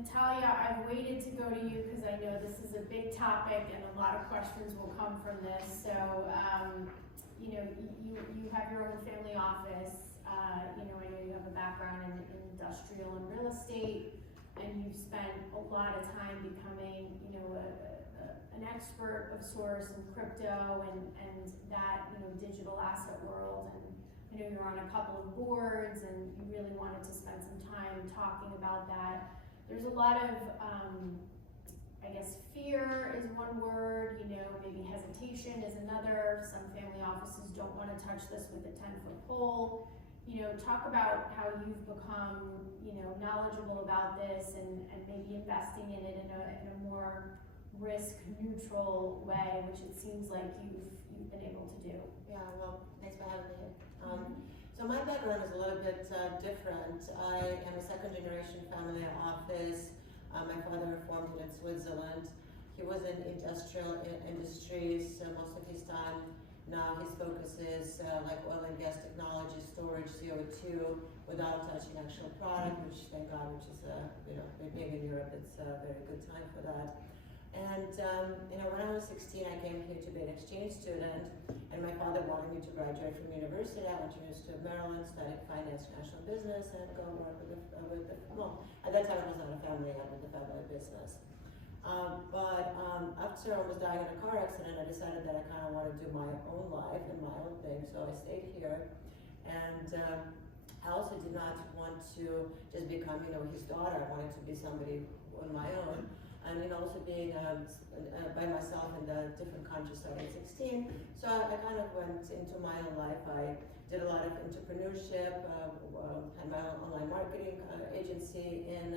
Natalia, I've waited to go to you because I know this is a big topic and a lot of questions will come from this. So, you know, you have your own family office. You know, I know you have a background in industrial and real estate, and you've spent a lot of time becoming, you know, an expert of sorts in crypto and that, you know, digital asset world. And I know you're on a couple of boards and you really wanted to spend some time talking about that. There's a lot of, I guess, fear is one word, you know, maybe hesitation is another. Some family offices don't want to touch this with a 10-foot pole. You know, talk about how you've become, you know, knowledgeable about this and maybe investing in it in a more risk-neutral way, which it seems like you've been able to do. Yeah, well, thanks for having me here. So my background is a little bit different. I am a second-generation family office. My father formed it in Switzerland. He was in industrial industries most of his time. Now his focus is like oil and gas technology, storage, CO2, without touching actual product, which thank God, which is you know, being in Europe, it's a very good time for that. And you know, when I was 16, I came here to be an exchange student, and my father wanted me to graduate from university. I went to University of Maryland, studied finance, international business, and go work with the well, at that time it was not a family, I was a family business. But after I was dying in a car accident, I decided that I kind of want to do my own life and my own thing, so I stayed here. And I also did not want to just become, you know, his daughter. I wanted to be somebody on my own. And you know, also being by myself in the different countries starting at 16. So I kind of went into my own life. I did a lot of entrepreneurship, had my own online marketing agency in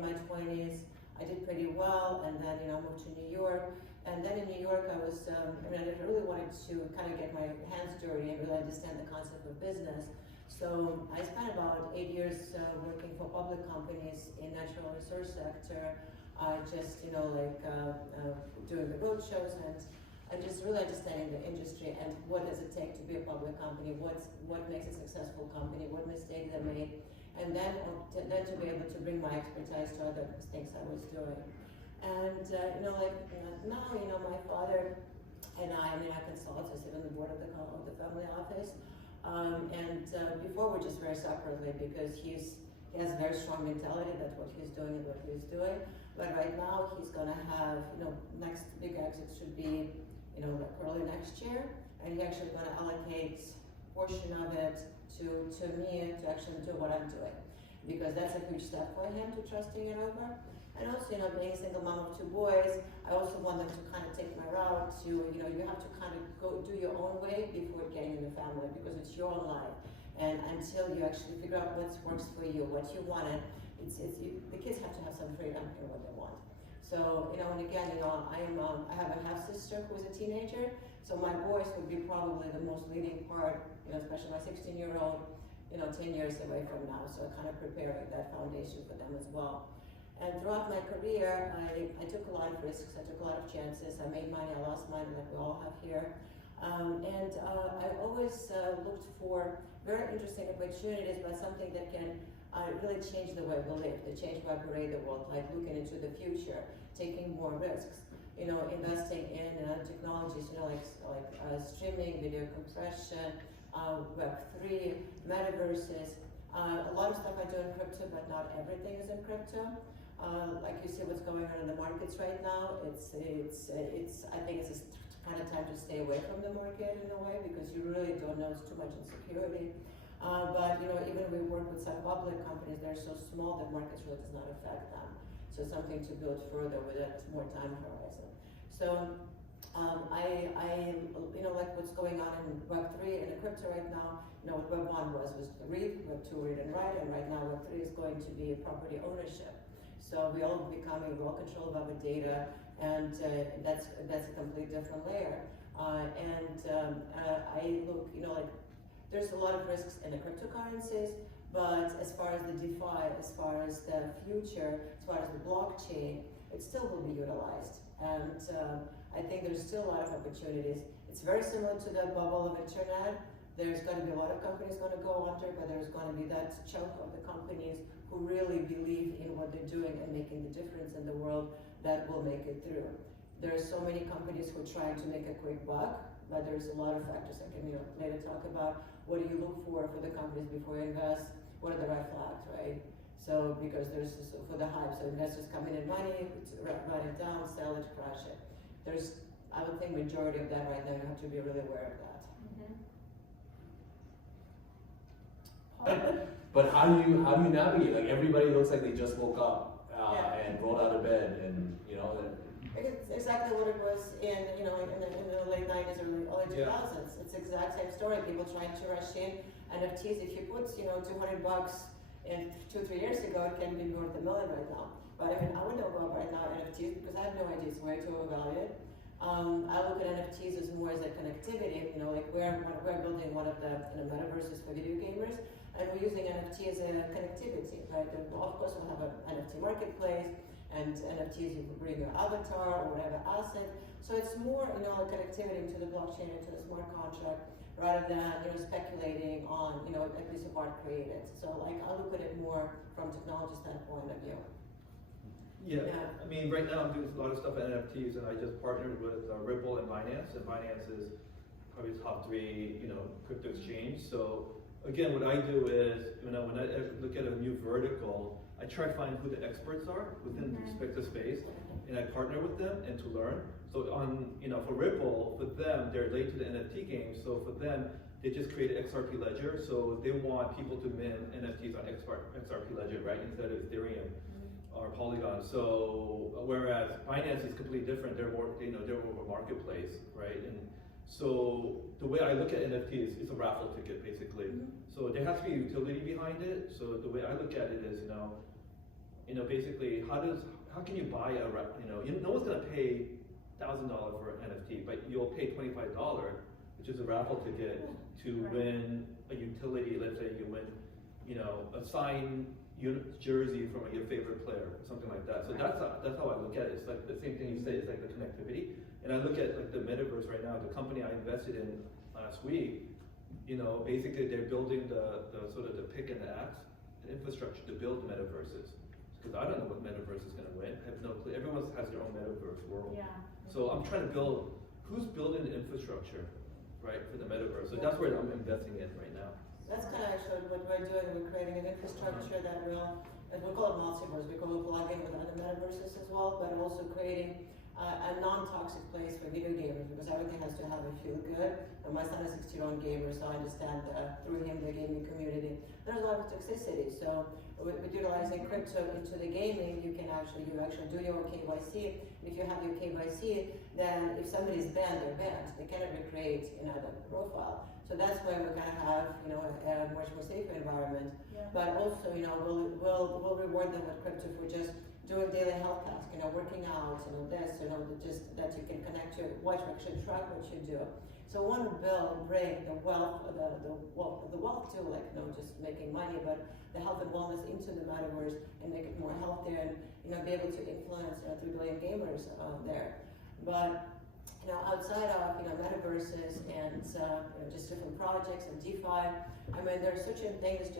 my 20s. I did pretty well, and then, you know, moved to New York. And then in New York, I was, I mean, I really wanted to kind of get my hands dirty and really understand the concept of business. So I spent about 8 years working for public companies in natural resource sector, just, you know, like doing the road shows and just really understanding the industry and what does it take to be a public company, what makes a successful company, what mistakes are made, and then to be able to bring my expertise to other things I was doing. And you know, like now, you know, my father and I mean, I consult, I sit on the board of the family office. Before we're just very separately because he has a very strong mentality. That's what he's doing and what he's doing. But right now he's gonna have, you know, next big exit should be, you know, like early next year, and he's actually gonna allocate portion of it to me to actually do what I'm doing, because that's a huge step for him to trusting it over. And also, you know, being a single mom of 2 boys, I also want them to kind of take my route to, you know, you have to kind of go do your own way before getting in the family, because it's your own life. And until you actually figure out what works for you, what you wanted, the kids have to have some freedom in what they want. So, you know, and again, you know, I have a half sister who's a teenager, so my boys would be probably the most leading part, you know, especially my 16-year-old, you know, 10 years away from now. So kind of preparing that foundation for them as well. And throughout my career, I took a lot of risks, I took a lot of chances, I made money, I lost money, like we all have here. I always looked for very interesting opportunities, but something that can really change the way we live, to change the way we operate the world, like looking into the future, taking more risks, you know, investing in technologies, you know, like streaming, video compression, Web3, metaverses. A lot of stuff I do in crypto, but not everything is in crypto. Like you see what's going on in the markets right now, I think it's just kind of time to stay away from the market in a way, because you really don't know, it's too much insecurity. But you know, even we work with some public companies, they're so small that markets really does not affect them. So something to build further with a more time horizon. So you know, like what's going on in Web3 and in crypto right now, you know, what Web1 was read, Web2 read and write, and right now Web3 is going to be property ownership. So we all becoming well control of our data, and that's a complete different layer. I look, you know, like there's a lot of risks in the cryptocurrencies, but as far as the DeFi, as far as the future, as far as the blockchain, it still will be utilized. And I think there's still a lot of opportunities. It's very similar to the bubble of internet. There's going to be a lot of companies going to go under, but there's going to be that chunk of the companies who really believe in what they're doing doing and making the difference in the world that will make it through. There are so many companies who try to make a quick buck, but there's a lot of factors I can later talk about. What do you look for the companies before you invest? What are the red flags, right? So because there's for the hype, so investors come in money, write it down, sell it, crash it. There's, I would think, majority of that right now. You have to be really aware of that. But how do you navigate? Like everybody looks like they just woke up and rolled out of bed, and you know. It's exactly what it was in in the late 90s, early 2000s. It's the exact same story. People trying to rush in NFTs. If you put $200 in 2-3 years ago, it can be worth $1 million right now. But I mean, I wouldn't go up right now NFTs because I have no idea. It's way too overvalued. I look at NFTs as more as a connectivity. Like we're building one of the metaverses for video gamers, and we're using NFT as a connectivity, right? And of course, we'll have an NFT marketplace, and NFTs, you can bring your avatar or whatever asset. So it's more, a connectivity into the blockchain, into the smart contract, rather than, speculating on, a piece of art created. So like, I look at it more from technology standpoint of view. Yeah, I mean, right now I'm doing a lot of stuff at NFTs, and I just partnered with Ripple and Binance, and Binance is probably top 3, crypto exchange. So again, what I do is, when I look at a new vertical, I try to find who the experts are within the respective space, and I partner with them and to learn. So on, for Ripple, for them, they're late to the NFT game. So for them, they just created XRP Ledger. So they want people to mint NFTs on XRP Ledger, right, instead of Ethereum or Polygon. So whereas Binance is completely different. They're more, they're more of a marketplace, right? And so the way I look at NFTs is a raffle ticket, basically. So there has to be utility behind it. So the way I look at it is, basically, how can you buy no one's gonna pay $1,000 for an NFT, but you'll pay $25, which is a raffle ticket, to win a utility. Let's say you win, a signed jersey from your favorite player, or something like that. So that's how I look at it. It's like the same thing you say. It's like the connectivity. And I look at like the metaverse right now. The company I invested in last week, basically they're building the sort of the pick and the axe infrastructure to build metaverses. Because I don't know what metaverse is going to win. I have no clue. Everyone has their own metaverse world. Yeah. So I'm trying to build. Who's building the infrastructure, right, for the metaverse? So that's where I'm investing in right now. That's kind of actually what we're doing. We're creating an infrastructure that will, and we call it multiverse, because we'll plug in with other metaverses as well, but also creating a non-toxic place for video gamers, because everything has to have a feel good. And my son is a 16-year-old gamer, so I understand through him the gaming community. There's a lot of toxicity, so with utilizing crypto into the gaming, you actually do your KYC. If you have your KYC, then if somebody's banned, they're banned. They cannot recreate the profile. So that's why we're gonna have a much more safer environment. Yeah. But also we'll reward them with crypto for just doing daily health tasks, working out, just that you can connect your watch, actually track what you do. So we want to bring the wealth to just making money, but the health and wellness into the metaverse and make it more healthier and be able to influence 3 billion gamers there. But outside of metaverses and just different projects and DeFi, I mean there's such a thing as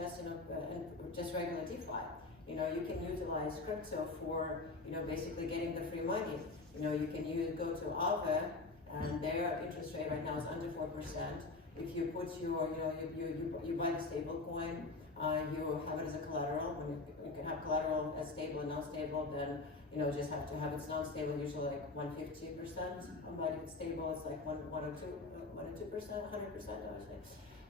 just regular DeFi. You can utilize crypto for basically getting the free money. You can go to Aave, and their interest rate right now is under 4%. If you put your you buy the stable coin, you have it as a collateral. When you can have collateral as stable and non-stable, then just have to have it's non-stable, usually like 150%. But if it's stable, it's like 1 or 2%, 100%, obviously.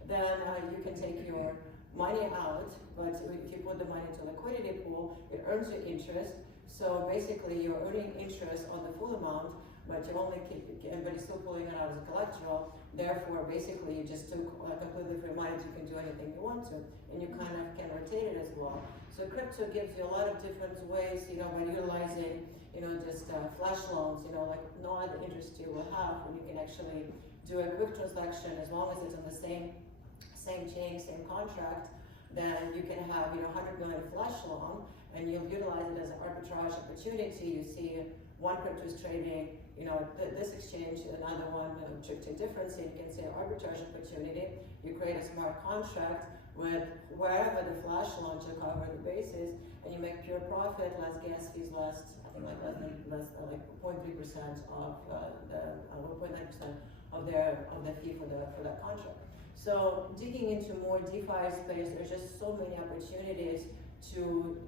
Then you can take your money out, but if you put the money into a liquidity pool, it earns you interest. So basically, you're earning interest on the full amount, but you only but you're still pulling it out as a collateral. Therefore, basically, you just took completely free money. You can do anything you want to, and you kind of can rotate it as well. So crypto gives you a lot of different ways, by utilizing, just flash loans, like no other interest you will have when you can actually do a quick transaction as long as it's on the same chain, same contract. Then you can have, 100 million flash loan, and you'll utilize it as an arbitrage opportunity. You see one crypto is trading, this exchange, another one, to difference. So you can say arbitrage opportunity. You create a smart contract with wherever the flash launcher cover the bases, and you make pure profit, less gas fees, less, I think like less 0.3% of the 1.9% of the fee for that contract. So digging into more DeFi space, there's just so many opportunities to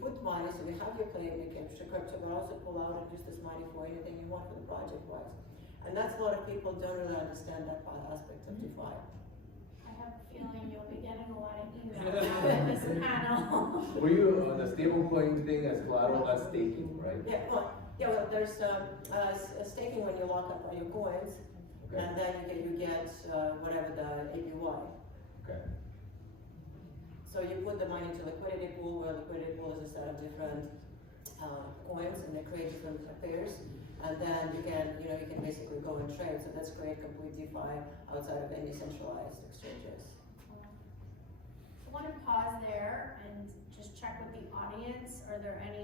put money. So we have your claim, you can crypto, but also pull out and use this money for anything you want for the project wise. And that's a lot of people don't really understand that aspect of DeFi. I have a feeling you'll be getting a lot of emails on this panel. Were you on the stablecoin thing as collateral, that's staking, right? Well, there's a staking when you lock up all your coins, Okay. and then you get whatever the APY. Okay. So you put the money into liquidity pool, where liquidity pool is a set of different coins, and they create different pairs, and then you can basically go and trade. So that's create complete DeFi outside of any centralized exchanges. I want to pause there and just check with the audience. Are there any